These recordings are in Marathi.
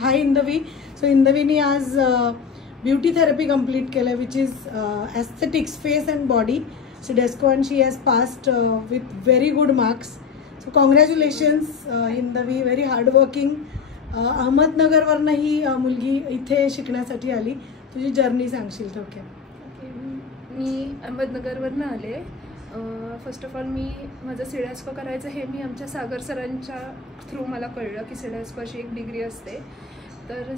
हाय हिंदवी. सो हिंदवीनी आज ब्युटी थेरपी कंप्लीट केलं which is aesthetics face and body CIDESCO and she has passed with very good marks. So congratulations Hindavi, very hardworking. अहमदनगरवरनं ही मुलगी इथे शिकण्यासाठी आली. तुझी जर्नी सांगशील थोडक्यात? मी अहमदनगरवरनं आले. फर्स्ट ऑफ ऑल माझं सिडेस्को करायचं हे मी आमच्या सागर सरांच्या थ्रू मला कळलं की सिडेस्को अशी एक डिग्री असते. तर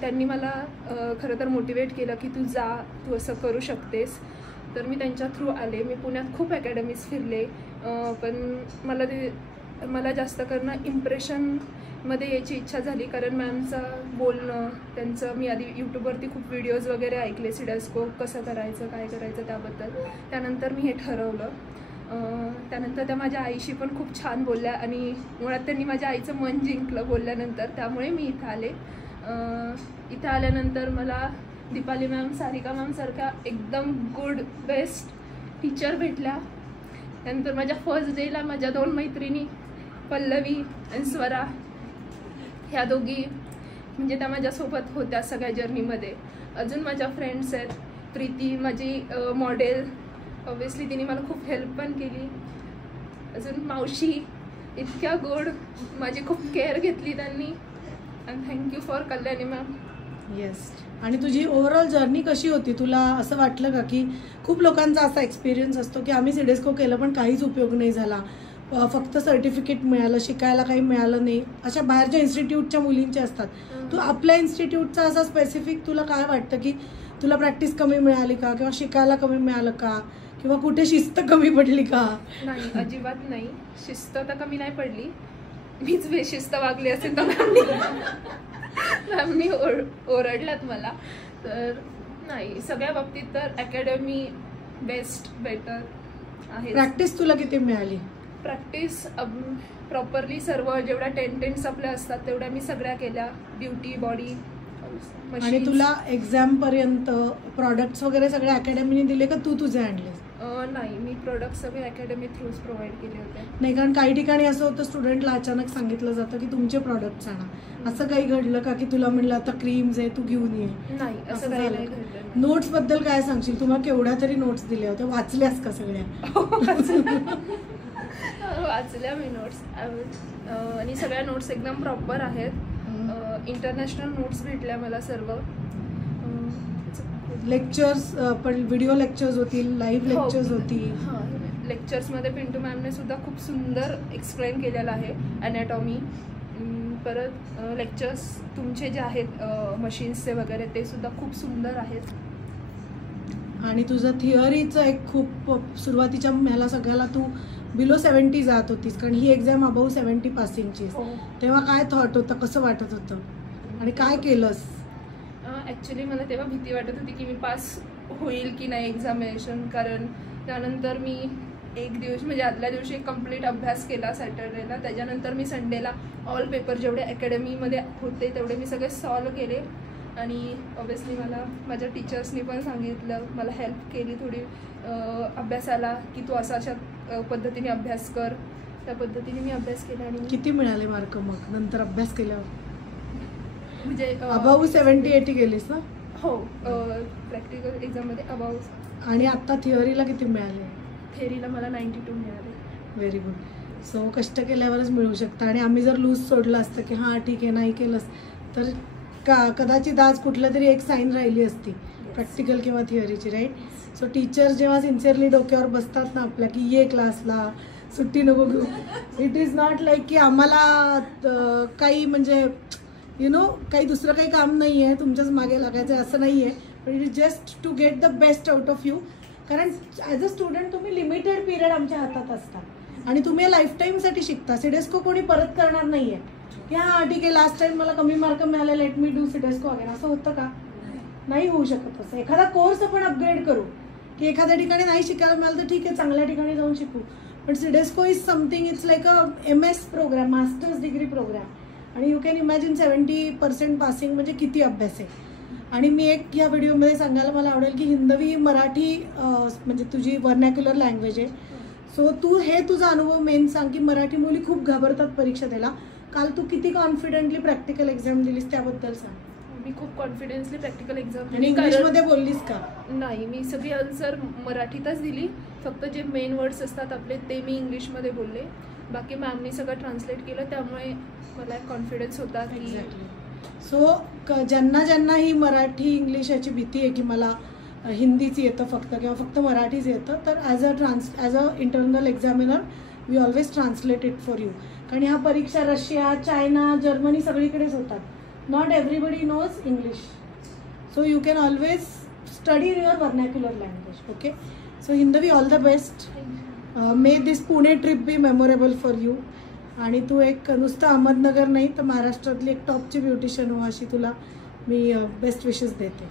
त्यांनी मला खरं तर मोटिवेट केलं की तू असं करू शकतेस. तर मी त्यांच्या थ्रू आले. मी पुण्यात खूप अकॅडमीज फिरले, पण मला जास्त करणं इम्प्रेशनमध्ये यायची इच्छा झाली. कारण मॅमचं बोलणं, त्यांचं मी आधी यूट्यूबवरती खूप व्हिडिओज वगैरे ऐकले सिडेस्को कसं करायचं, काय करायचं त्याबद्दल. त्यानंतर मी हे ठरवलं. त्यानंतर त्या माझ्या आईशी पण खूप छान बोलल्या आणि मुळात त्यांनी माझ्या आईचं मन जिंकलं बोलल्यानंतर. त्यामुळे मी इथं आले. इथं आल्यानंतर मला दीपाली मॅम, सारिका मॅम सारख्या एकदम गुड बेस्ट टीचर भेटल्या. त्यानंतर माझ्या फर्स्ट डेला माझ्या 2 मैत्रिणी पल्लवी आणि स्वरा ह्या दोघी म्हणजे त्या माझ्यासोबत होत्या सगळ्या जर्नीमध्ये. अजून माझ्या फ्रेंड्स आहेत. प्रीती माझी मॉडेल, ऑब्वियसली तिने मला खूप हेल्प पण केली. अजून मावशी इतक्या गोड, माझी खूप केअर घेतली त्यांनी. And thank you for Kalyani ma'am. Yes. आणि तुझी ओव्हरऑल जर्नी कशी होती? तुला असं वाटलं का की खूप लोकांचा असा एक्सपिरियन्स असतो की आम्ही सिडेस्को केलं पण काहीच उपयोग नाही झाला, फक्त सर्टिफिकेट मिळालं, शिकायला काही मिळालं नाही, अशा बाहेरच्या इन्स्टिट्यूटच्या मुलींच्या असतात. तू आपल्या इन्स्टिट्यूटचा असा स्पेसिफिक तुला काय वाटतं की तुला प्रॅक्टिस कमी मिळाली का, किंवा शिकायला कमी मिळालं का, किंवा कुठे शिस्त कमी पडली का? नाही, अजिबात नाही. शिस्त तर कमी नाही पडली. मीच बेशिस्त वागली असेल तर मॅमनी ओरडलात मला. तर नाही, सगळ्या बाबतीत तर अकॅडमी बेस्ट बेटर आहे. प्रॅक्टिस तुला किती मिळाली? प्रॅक्टिस प्रॉपरली सर्व जेवढ्या टेंट्स आपल्या असतात तेवढ्या मी सगळ्या केल्या. Beauty, body. आणि तुला एक्झामपर्यंत प्रॉडक्ट्स वगैरे सगळे अकॅडमीने दिले का तू तुझे आणले? नाही, मी प्रोडक्ट सगळे अकॅडमी थ्रूच प्रोव्हाइड केले होते. नाही, कारण काही ठिकाणी असं होतं स्टुडंटला अचानक सांगितलं जातं की तुमचे प्रॉडक्ट्स आणा. असं काही घडलं का की तुला म्हणलं आता क्रीम्स आहे तू घेऊन ये? नाही, असं काही नाही घडलं. नोट्स बद्दल काय सांगशील? तुम्हाला केवढ्या तरी नोट्स दिल्या होत्या, वाचल्यास का सगळ्या? वाचल्या मी नोट्स. आणि सगळ्या नोट्स एकदम प्रॉपर आहेत. इंटरनॅशनल नोट्स भेटल्या मला सर्व. लेक्चर्स पण व्हिडिओ लेक्चर्स होतील, लाईव्ह लेक्चर्स होतील. हां, लेक्चर्समध्ये पिंटू मॅमने सुद्धा खूप सुंदर एक्सप्लेन केलेलं आहे ॲनॅटॉमी. परत लेक्चर्स तुमचे जे आहेत मशीन्सचे वगैरे ते सुद्धा खूप सुंदर आहेत. आणि तुझं थिअरीचं एक खूप सुरुवातीच्या ह्याला सगळ्याला तू बिलो 70 जात होतीस, कारण ही एक्झाम अबाव 70 पासिंगची. तेव्हा काय थॉट होतं, कसं वाटत होतं आणि काय केलंस? ॲक्च्युली मला तेव्हा भीती वाटत होती की मी पास होईल की नाही एक्झामिनेशन. कारण त्यानंतर मी एक दिवस म्हणजे आदल्या दिवशी एक कंप्लीट अभ्यास केला सॅटर्डेला. त्याच्यानंतर मी संडेला ऑल पेपर जेवढे अकॅडमीमध्ये होते तेवढे मी सगळे सॉल्व केले. आणि ऑब्वियसली मला माझ्या टीचर्सनी पण सांगितलं, मला हेल्प केली थोडी अभ्यासाला की तू अशा पद्धतीने अभ्यास कर. त्या पद्धतीने मी अभ्यास केला. आणि किती मिळाले मार्क मग नंतर अभ्यास केल्यावर? म्हणजे अबाव 70-80 गेलीस ना? हो, प्रॅक्टिकल एक्झाममध्ये अबाव. आणि आत्ता थिअरीला किती मिळाले? थिअरीला मला 92 मिळाले. Very good. सो कष्ट केल्यावरच मिळू शकतं. आणि आम्ही जर लूज सोडलं असतं की हां ठीक आहे नाही केलंस तर कदाचित आज कुठलं तरी एक साईन राहिली असती प्रॅक्टिकल किंवा थिअरीची, राईट? सो टीचर जेव्हा सिन्सिअरली डोक्यावर बसतात ना आपल्या की ये क्लासला, सुट्टी नको घेऊ, इट इज नॉट लाईक की आम्हाला काही म्हणजे काही दुसरं काही काम नाही आहे, तुमच्याच मागे लागायचं आहे असं नाही आहे. But it is just to get the best out of you. कारण ॲज अ स्टुडंट तुम्ही लिमिटेड पिरियड आमच्या हातात असता आणि तुम्ही लाईफ टाईमसाठी शिकता. सिडेस्को कोणी परत करणार नाही आहे की हां ठीक आहे लास्ट टाईम मला कमी मार्क मिळाले, let me do CIDESCO again. असं होतं का? नाही होऊ शकत असं. एखादा कोर्स आपण अपग्रेड करू की एखाद्या ठिकाणी नाही शिकायला मिळालं तर ठीक आहे, चांगल्या ठिकाणी जाऊन शिकू. पण CIDESCO is something, it's like a MS program, masters degree program. आणि यू कॅन इमॅजिन 70% पासिंग म्हणजे किती अभ्यास आहे. आणि मी एक या व्हिडिओमध्ये सांगायला मला आवडेल की हिंदवी मराठी म्हणजे तुझी व्हर्नॅक्युलर लँग्वेज आहे. सो तू हे तुझा अनुभव मेन सांग की मराठी मुली खूप घाबरतात परीक्षा द्यायला. काल तू किती कॉन्फिडेंटली प्रॅक्टिकल एक्झाम दिलीस त्याबद्दल सांग. मी खूप कॉन्फिडन्सली प्रॅक्टिकल एक्झाम आणि इंग्लिशमध्ये बोललीस का? नाही, मी सगळी आन्सर मराठीतच दिली. फक्त जे मेन वर्ड्स असतात आपले ते मी इंग्लिशमध्ये बोलले. बाकी मॅमनी सगळं ट्रान्सलेट केलं, त्यामुळे मला कॉन्फिडन्स होता की एक्झॅक्टली. सो ज्यांना ही मराठी इंग्लिश याची भीती आहे की मला हिंदीच येतं फक्त किंवा फक्त मराठीच येतं, तर as a internal examiner we always translate it for you. कारण ह्या परीक्षा रशिया, चायना, जर्मनी सगळीकडेच होतात. Not everybody knows English, so you can always study in your vernacular language. Okay, so Hindavi, all the best. May this Pune trip be memorable for you. आणि तू एक नुसतं अहमदनगर नाही तर महाराष्ट्रातली एक टॉपची ब्युटिशियन हो, अशी तुला मी बेस्ट विशेस देते.